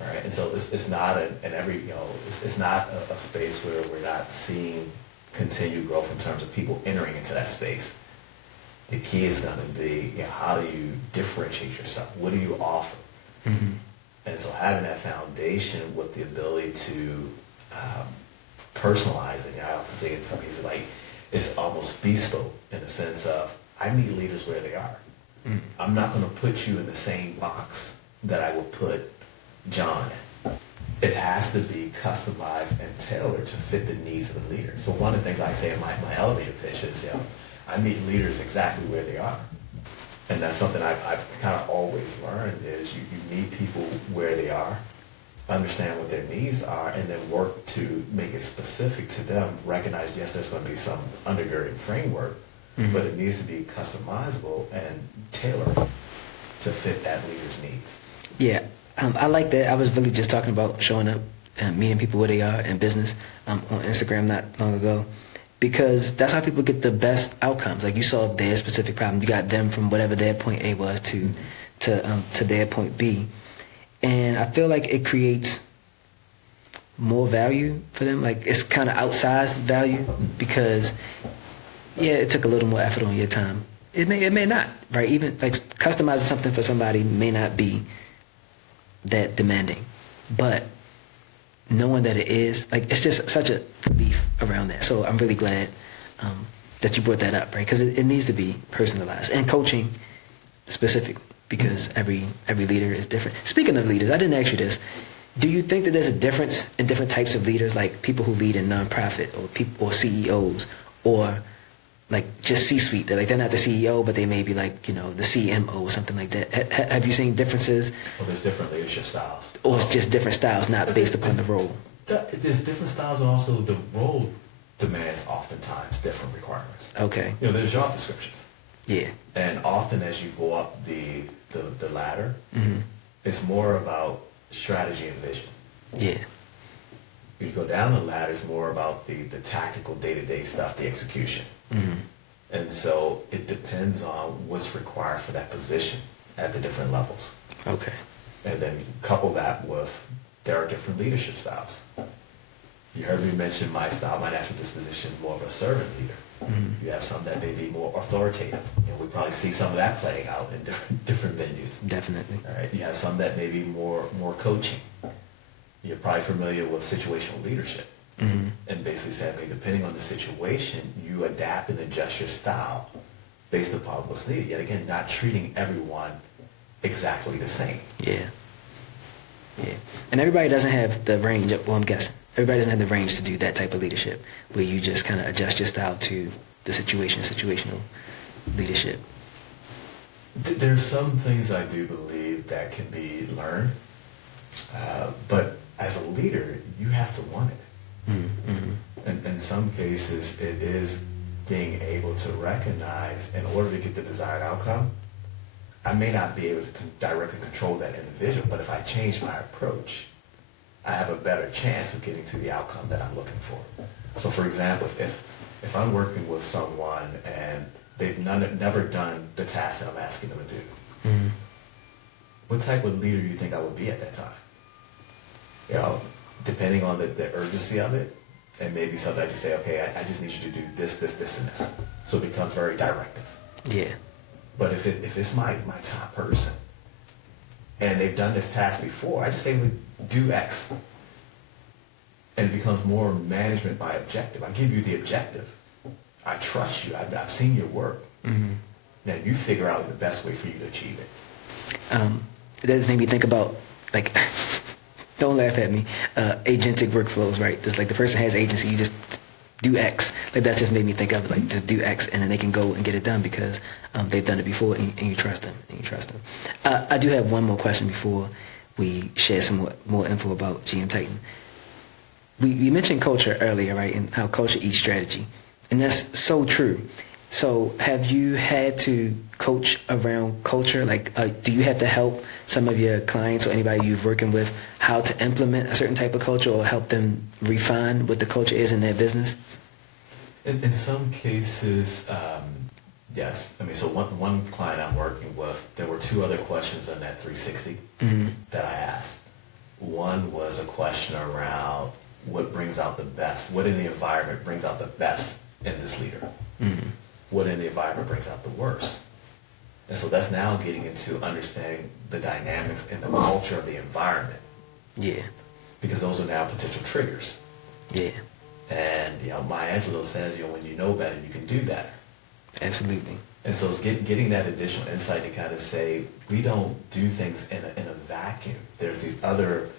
All right, and so it's not it's not a space where we're not seeing continued growth in terms of people entering into that space. The key is going to be, how do you differentiate yourself? What do you offer? And so having that foundation with the ability to personalize it, I often say in some cases, like, it's almost bespoke in the sense of, I meet leaders where they are. I'm not going to put you in the same box that I would put John in. It has to be customized and tailored to fit the needs of the leader. So one of the things I say in my elevator pitch is, I meet leaders exactly where they are. And that's something I've kind of always learned is you meet people where they are, understand what their needs are, and then work to make it specific to them. Recognize, yes, there's going to be some undergirding framework, but it needs to be customizable and tailored to fit that leader's needs. Yeah, I like that. I was really just talking about showing up and meeting people where they are in business on Instagram not long ago, because that's how people get the best outcomes. Like, you solve their specific problem. You got them from whatever their point A was to their point B. And I feel like it creates more value for them. Like, it's kind of outsized value because, it took a little more effort on your time. It may not, right? Even like customizing something for somebody may not be that demanding, but knowing that it is, like, it's just such a relief around that. So I'm really glad that you brought that up, right? Because it needs to be personalized, and coaching specifically, because every leader is different. Speaking of leaders, I didn't ask you this. Do you think that there's a difference in different types of leaders, like people who lead in nonprofit or CEOs, or like just C-suite? They're not the CEO, but they may be like, the CMO or something like that. Have you seen differences? Well, there's different leadership styles. Or it's just different styles, not based upon the role? There's different styles, and also the role demands oftentimes different requirements. Okay. There's job descriptions. Yeah. And often as you go up the ladder, it's more about strategy and vision. Yeah. When you go down the ladder, it's more about the tactical day-to-day stuff, the execution. And so it depends on what's required for that position at the different levels. Okay. And then you couple that with, there are different leadership styles. You heard me mention my style, my natural disposition is more of a servant leader. You have some that may be more authoritative. We probably see some of that playing out in different venues. Definitely. All right. You have some that may be more coaching. You're probably familiar with situational leadership. And basically saying, depending on the situation, you adapt and adjust your style based upon what's needed. Yet again, not treating everyone exactly the same. Yeah. And everybody doesn't have the range. Well, I'm guessing everybody doesn't have the range to do that type of leadership, where you just kind of adjust your style to the situation, situational leadership. There's some things I do believe that can be learned, but as a leader, you have to want it. And in some cases, it is being able to recognize, in order to get the desired outcome, I may not be able to directly control that individual, but if I change my approach, I have a better chance of getting to the outcome that I'm looking for. So for example, if I'm working with someone and they've never done the task that I'm asking them to do, what type of leader do you think I would be at that time? Depending on the urgency of it, and maybe sometimes you say, okay, I just need you to do this, this, this, and this. So it becomes very directive. Yeah. But if it's my top person, and they've done this task before, I just say, do X. And it becomes more management by objective. I give you the objective. I trust you. I've seen your work. Now you figure out the best way for you to achieve it. That just made me think about, like, don't laugh at me, agentic workflows, right? Just like the person has agency, you just do X. Like, that just made me think of it, like, just do X, and then they can go and get it done because they've done it before, and you trust them, I do have one more question before we share some more info about GM Titan. We mentioned culture earlier, right, and how culture eats strategy. And that's so true. So have you had to coach around culture? Like, do you have to help some of your clients or anybody you're working with how to implement a certain type of culture or help them refine what the culture is in their business? In some cases, yes. I mean, so one client I'm working with, there were two other questions on that 360 that I asked. One was a question around what brings out the best, what in the environment brings out the best in this leader? What in the environment brings out the worst? And so that's now getting into understanding the dynamics and the culture of the environment. Yeah. Because those are now potential triggers. Yeah. And, Maya Angelou says, when you know better, you can do better. Absolutely. And so it's getting that additional insight to kind of say, we don't do things in a vacuum. There's these other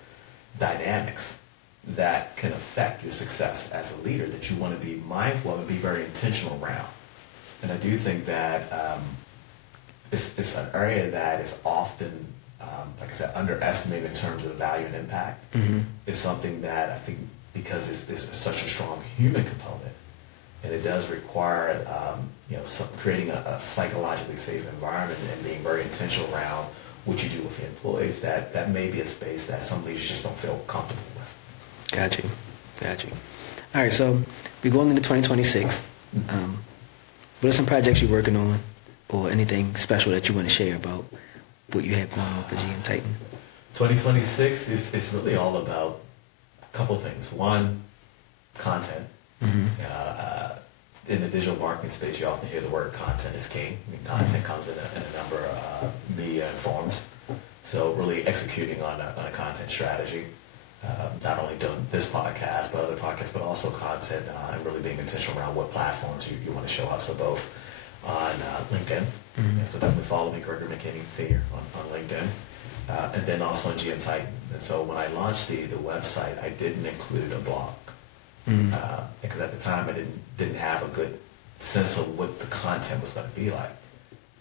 dynamics that can affect your success as a leader that you want to be mindful of and be very intentional around. And I do think that it's an area that is often, like I said, underestimated in terms of value and impact. It's something that I think because it's such a strong human component, and it does require creating a psychologically safe environment and being very intentional around what you do with your employees, that may be a space that some leaders just don't feel comfortable with. Got you. All right, so we're going into 2026. What are some projects you're working on or anything special that you want to share about what you have going on for GM Titan? 2026 is really all about a couple things. One, content. In the digital marketing space, you often hear the word content is king. I mean, content comes in a number of media and forms. So really executing on a content strategy. Not only doing this podcast, but other podcasts, but also content, and really being intentional around what platforms you want to show up. So both on LinkedIn, so definitely follow me, Gregory McKinney, Senior, on LinkedIn, and then also on GM Titan. And so when I launched the website, I didn't include a blog, because at the time I didn't have a good sense of what the content was going to be like.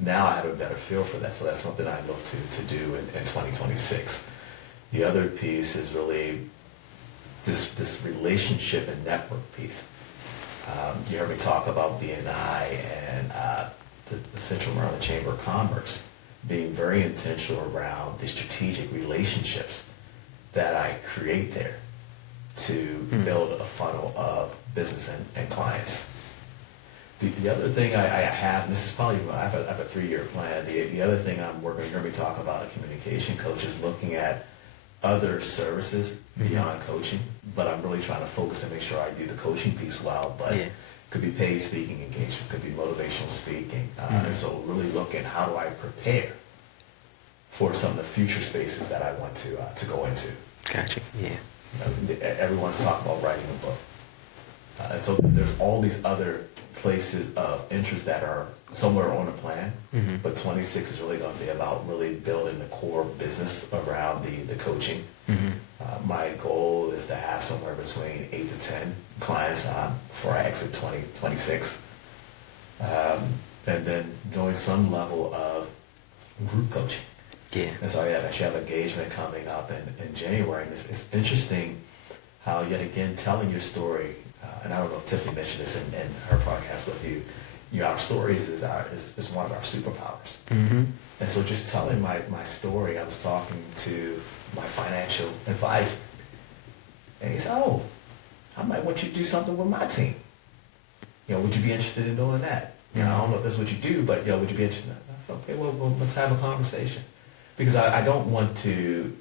Now I have a better feel for that, so that's something I look to do in 2026. The other piece is really this relationship and network piece. You heard me talk about BNI and the Central Maryland Chamber of Commerce being very intentional around the strategic relationships that I create there to build a funnel of business and clients. The other thing I have, and this is probably, I have a 3-year plan. The other thing I'm working, you heard me talk about a communication coach, is looking at other services beyond coaching, but I'm really trying to focus and make sure I do the coaching piece well, but it could be paid speaking engagement, could be motivational speaking, and so really looking how do I prepare for some of the future spaces that I want to go into. Gotcha, yeah. Everyone's talking about writing a book. And so there's all these other places of interest that are somewhere on a plan, but 26 is really going to be about really building the core business around the coaching. My goal is to have somewhere between 8 to 10 clients before I exit 2026. And then doing some level of group coaching. Yeah. And so I actually have engagement coming up in January. And it's interesting how, yet again, telling your story, and I don't know if Tiffany mentioned this in her podcast with you, our stories is one of our superpowers. And so just telling my story, I was talking to my financial advisor, and he said, "Oh, I might want you to do something with my team. Would you be interested in doing that? I don't know if that's what you do, but would you be interested in that?" I said, "Okay, well, let's have a conversation." Because I don't want to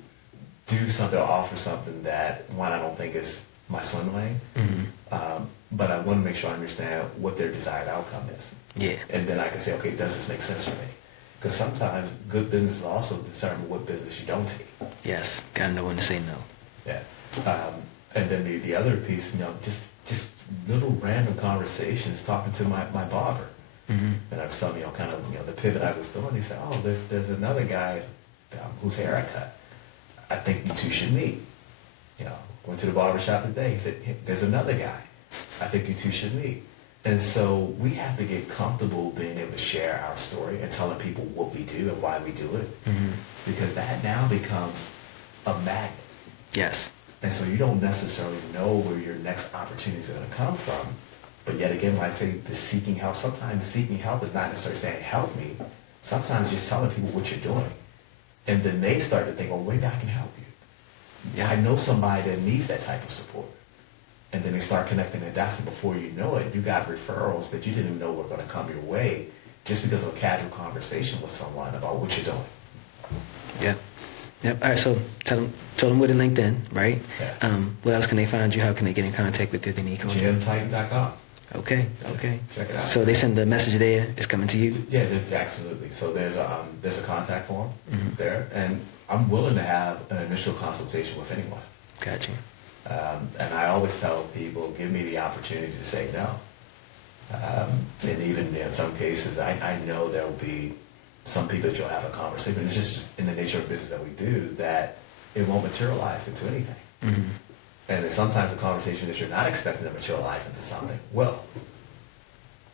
do something or offer something that, one, I don't think is my swim lane, but I want to make sure I understand what their desired outcome is. Yeah. And then I can say, okay, does this make sense for me? Because sometimes good business also determine what business you don't take. Yes, gotta know when to say no. Yeah. And then the other piece, just little random conversations, talking to my barber. And I was telling kind of the pivot I was doing. He said, "Oh, there's another guy whose hair I cut. I think you two should meet." Went to the barber shop today. He said, "There's another guy. I think you two should meet." And so we have to get comfortable being able to share our story and telling people what we do and why we do it, because that now becomes a magnet. Yes. And so you don't necessarily know where your next opportunities are going to come from. But yet again, when I say the seeking help, sometimes seeking help is not necessarily saying, help me. Sometimes just telling people what you're doing. And then they start to think, well, maybe I can help you. Yeah. I know somebody that needs that type of support. And then they start connecting the dots, and before you know it, you got referrals that you didn't even know were going to come your way just because of a casual conversation with someone about what you're doing. Yeah. Yep. All right. So tell them with a LinkedIn, right? Yeah. Where else can they find you? How can they get in contact with you if they need coaching? GMTitan.com. Okay. Yeah, Okay. check it out. So they send the message there. It's coming to you. Yeah, absolutely. So there's a contact form there, and I'm willing to have an initial consultation with anyone. Gotcha. And I always tell people, give me the opportunity to say no. And even in some cases, I know there will be some people that you'll have a conversation. It's just in the nature of business that we do that it won't materialize into anything. Mm-hmm. And then sometimes a conversation that you're not expecting to materialize into something will.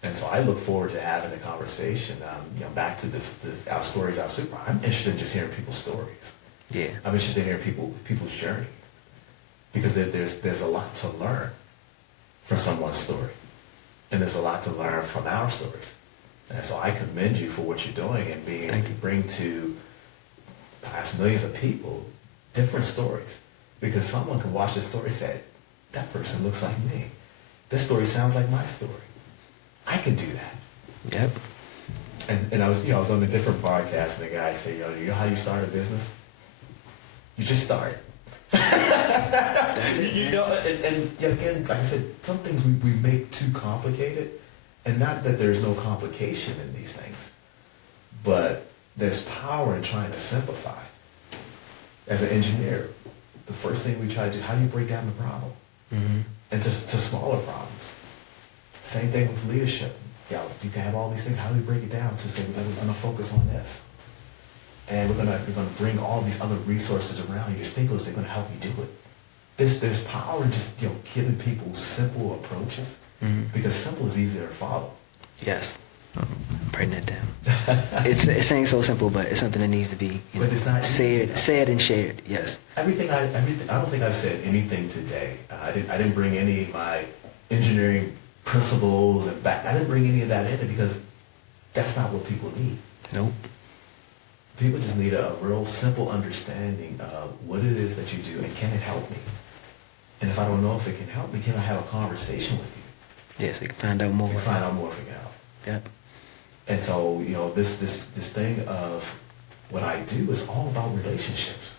And so I look forward to having the conversation. Back to this our stories, our super. I'm interested in just hearing people's stories. Yeah. I'm interested in hearing people's journey, because there's a lot to learn from someone's story, and there's a lot to learn from our stories. And so I commend you for what you're doing and being able to bring to perhaps millions of people different stories, because someone could watch this story and say, that person looks like me. This story sounds like my story. I can do that. Yep. And I was on a different podcast, and the guy said, you know how you start a business? You just start. That's it. And yet again, like I said, some things we make too complicated, and not that there's no complication in these things, but there's power in trying to simplify. As an engineer, the first thing we try to do is how do you break down the problem into smaller problems. Same thing with leadership. You can have all these things. How do we break it down to say we're going to focus on this? And we're going to bring all these other resources around you. Your stakeholders, they're going to help you do it. There's power in just giving people simple approaches, because simple is easier to follow. Yes. I'm writing that down. It seems so simple, but it's something that needs to be But it's not said and shared. Yes. Everything. I don't think I've said anything today. I didn't bring any of my engineering principles and back. I didn't bring any of that in because that's not what people need. Nope. People just need a real simple understanding of what it is that you do and can it help me? And if I don't know if it can help me, can I have a conversation with you? Yes, we can find out more. We can find out more if it can help. Yep. And so, this thing of what I do is all about relationships.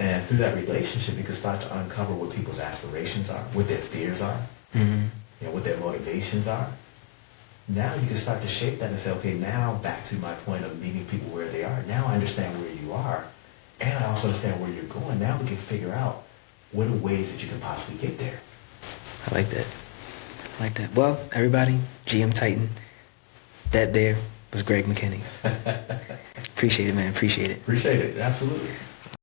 And through that relationship, you can start to uncover what people's aspirations are, what their fears are, what their motivations are. Now you can start to shape that and say, okay, now back to my point of meeting people where they are. Now I understand where you are, and I also understand where you're going. Now we can figure out what are ways that you can possibly get there. I like that. Well, everybody, GM Titan, that there was Greg McKinney. Appreciate it, man. Appreciate it. Appreciate it. Absolutely.